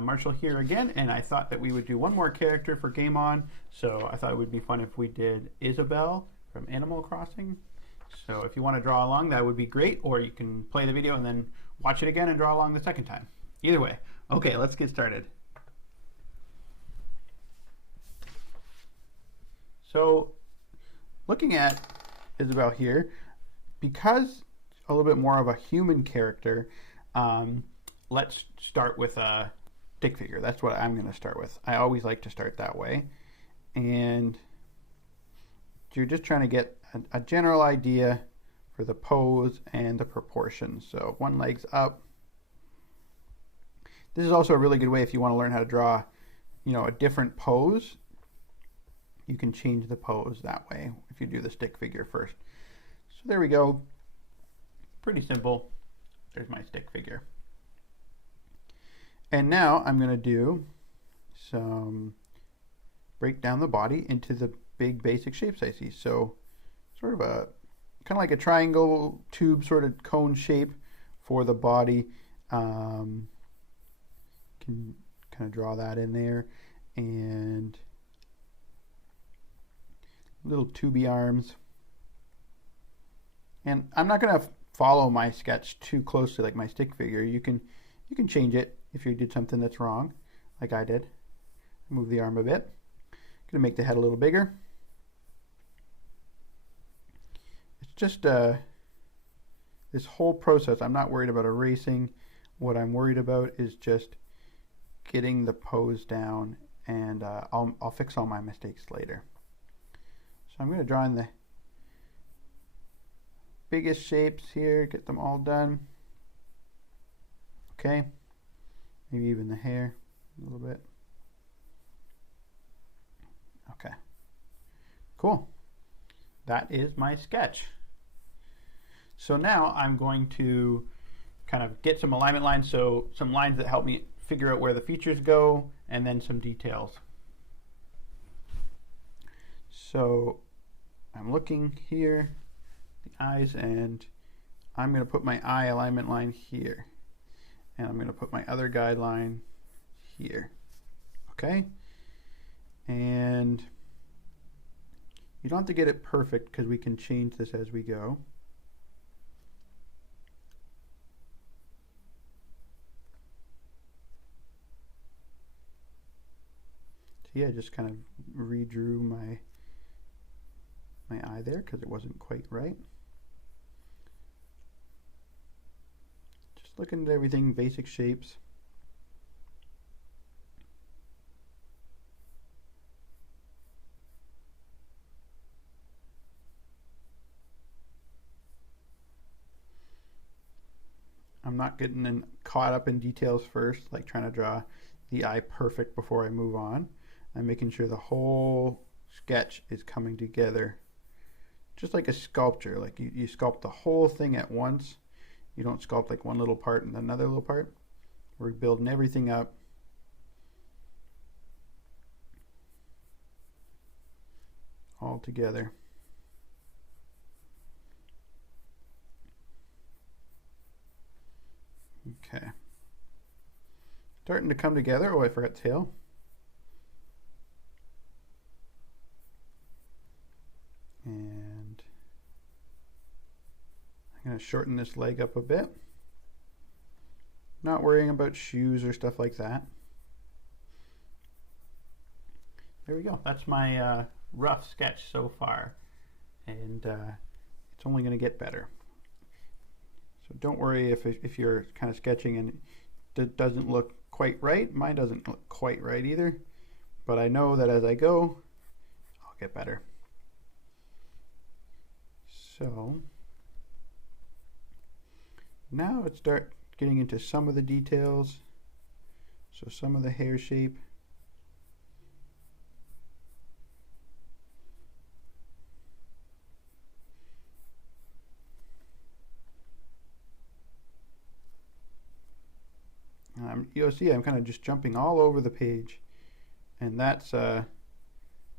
Marshall here again, and I thought that we would do one more character for Game On, so I thought it would be fun if we did Isabelle from Animal Crossing. So if you want to draw along, that would be great, or you can play the video and then watch it again and draw along the second time. Either way. Okay, let's get started. So looking at Isabelle here, because a little bit more of a human character, let's start with a stick figure. That's what I'm going to start with. I always like to start that way. And you're just trying to get a general idea for the pose and the proportions. So one leg's up. This is also a really good way if you want to learn how to draw, a different pose. You can change the pose that way if you do the stick figure first. So there we go. Pretty simple. There's my stick figure. And now I'm going to do break down the body into the big basic shapes I see. So sort of kind of like a triangle tube sort of cone shape for the body. Can kind of draw that in there, and little tubey arms. And I'm not going to follow my sketch too closely like my stick figure. You can change it if you did something that's wrong, like I did. Move the arm a bit. Gonna make the head a little bigger. It's just this whole process, I'm not worried about erasing. What I'm worried about is just getting the pose down, and I'll fix all my mistakes later. So I'm going to draw in the biggest shapes here, get them all done. Okay, maybe even the hair a little bit. Okay, cool. That is my sketch. So now I'm going to kind of get some alignment lines, so some lines that help me figure out where the features go, and then some details. So I'm looking here, the eyes, and I'm going to put my eye alignment line here. And I'm going to put my other guideline here. Okay? And you don't have to get it perfect because we can change this as we go. So yeah, just kind of redrew my eye there because it wasn't quite right. Just looking at everything, basic shapes. I'm not getting caught up in details first, like trying to draw the eye perfect before I move on. I'm making sure the whole sketch is coming together, just like a sculpture. Like you sculpt the whole thing at once. You don't sculpt like one little part and another little part. We're building everything up. All together. Okay. Starting to come together. Oh, I forgot tail. And I'm going to shorten this leg up a bit. Not worrying about shoes or stuff like that. There we go. That's my rough sketch so far. And it's only going to get better. So don't worry if you're kind of sketching and it doesn't look quite right. Mine doesn't look quite right either. But I know that as I go, I'll get better. So now let's start getting into some of the details. So some of the hair shape. You'll see I'm kind of just jumping all over the page, and that's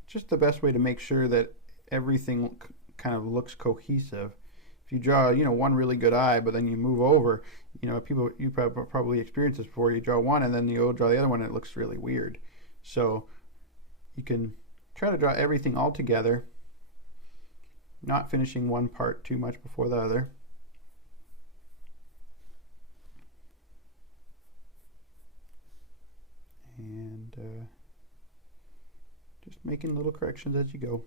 just the best way to make sure that everything kind of looks cohesive. if you draw, you know, one really good eye, but then you move over, you know, people, you probably experienced this before. You draw one and then you draw the other one and it looks really weird. So you can try to draw everything all together, not finishing one part too much before the other. And just making little corrections as you go.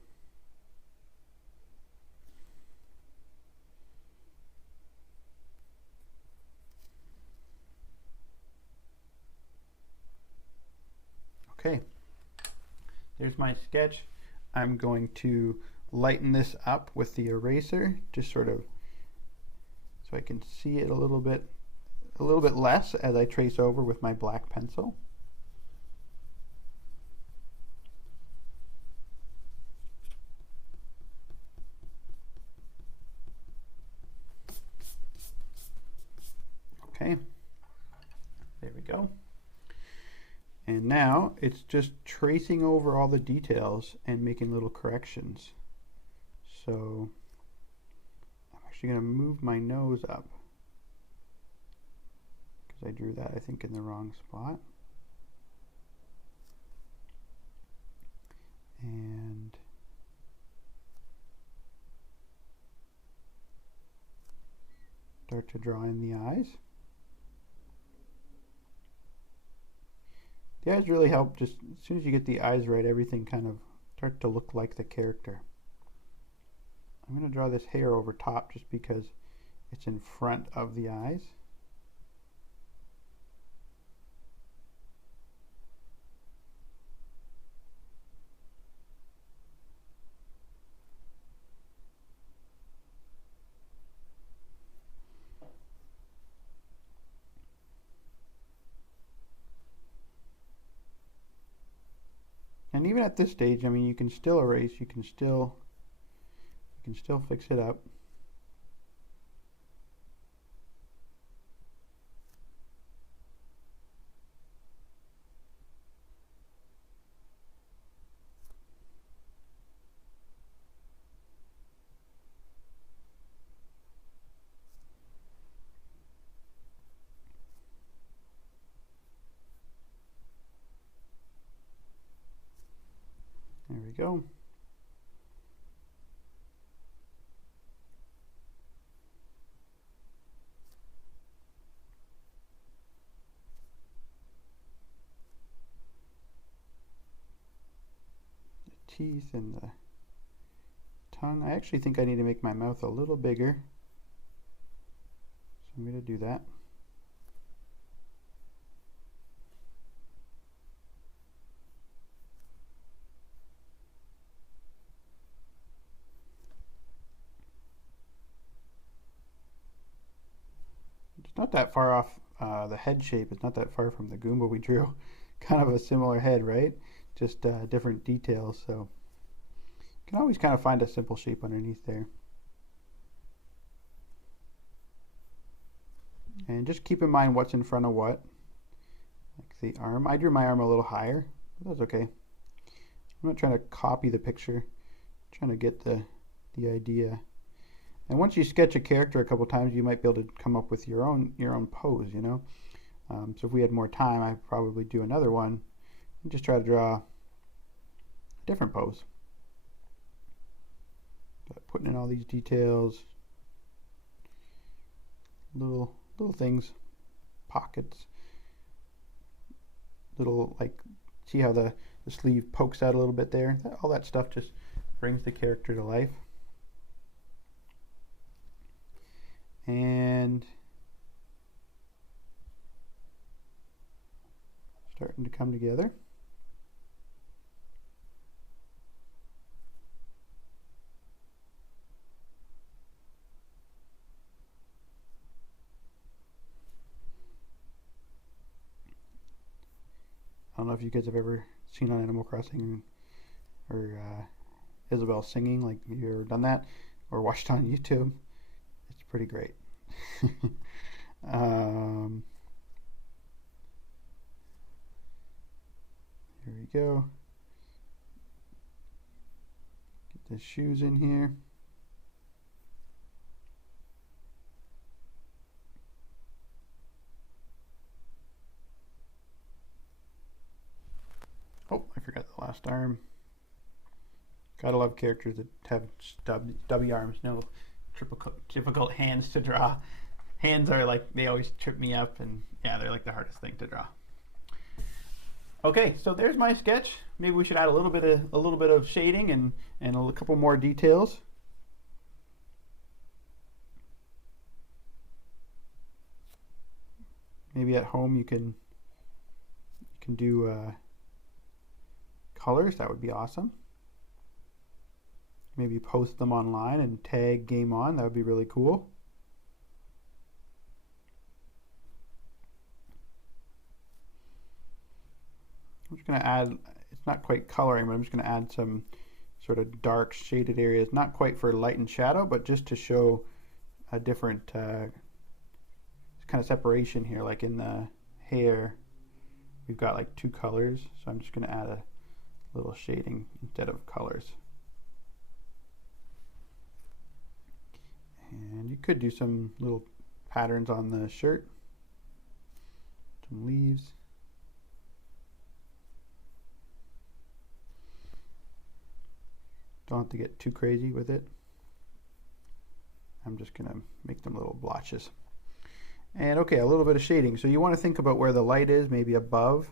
Okay, there's my sketch. I'm going to lighten this up with the eraser, just sort of so I can see it a little bit less as I trace over with my black pencil. Okay, there we go. And now it's just tracing over all the details and making little corrections. So I'm actually going to move my nose up because I drew that, I think, in the wrong spot. And start to draw in the eyes. The eyes really help. Just as soon as you get the eyes right, everything kind of starts to look like the character. I'm going to draw this hair over top just because it's in front of the eyes. And even at this stage, I mean, you can still erase, you can still fix it up. There we go. The teeth and the tongue. I actually think I need to make my mouth a little bigger. So I'm going to do that. It's not that far off the head shape. It's not that far from the Goomba we drew. Kind of a similar head, right? Just different details. So you can always kind of find a simple shape underneath there. And just keep in mind what's in front of what. Like the arm. I drew my arm a little higher, but that's okay. I'm not trying to copy the picture. I'm trying to get the idea. And once you sketch a character a couple times, you might be able to come up with your own pose, you know. So if we had more time, I'd probably do another one and just try to draw a different pose. But putting in all these details, little things, pockets, little, like, see how the sleeve pokes out a little bit there? All that stuff just brings the character to life. And starting to come together. I don't know if you guys have ever seen on Animal Crossing or Isabelle singing, like, have you ever done that or watched on YouTube? It's pretty great. Here we go. Get the shoes in here. crossed arm. Gotta love characters that have stubby arms. No difficult hands to draw. Hands are like, they always trip me up, and yeah, they're like the hardest thing to draw. Okay, so there's my sketch. Maybe we should add a little bit of shading and a couple more details. Maybe at home you can do colors. That would be awesome. Maybe post them online and tag Game On. That would be really cool. I'm just going to add, it's not quite coloring, but I'm just going to add some sort of dark shaded areas, not quite for light and shadow, but just to show a different kind of separation here. Like in the hair, we've got like two colors, so I'm just going to add a little shading instead of colors. And you could do some little patterns on the shirt, some leaves. Don't have to get too crazy with it. I'm just going to make them little blotches. And okay, a little bit of shading. So you want to think about where the light is, maybe above,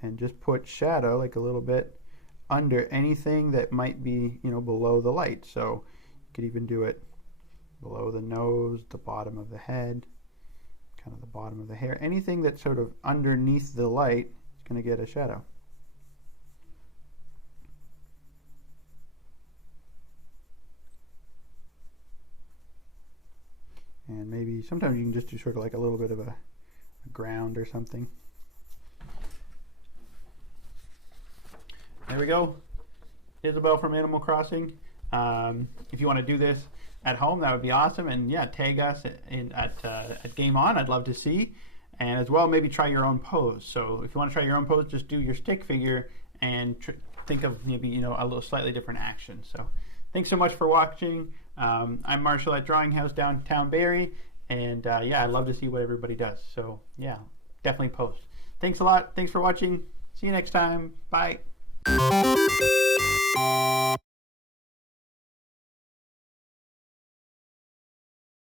and just put shadow like a little bit under anything that might be, you know, below the light. So you could even do it below the nose, the bottom of the head, kind of the bottom of the hair. Anything that's sort of underneath the light is going to get a shadow. And maybe sometimes you can just do sort of like a little bit of a ground or something. There we go. Isabelle from Animal Crossing. If you want to do this at home, that would be awesome. And yeah, tag us at Game On. I'd love to see. And as well, maybe try your own pose. So if you want to try your own pose, just do your stick figure and think of maybe, you know, a little slightly different action. So thanks so much for watching. I'm Marshall at Drawing House downtown Barrie, and yeah, I'd love to see what everybody does. So yeah, definitely post. Thanks a lot. Thanks for watching. See you next time. Bye.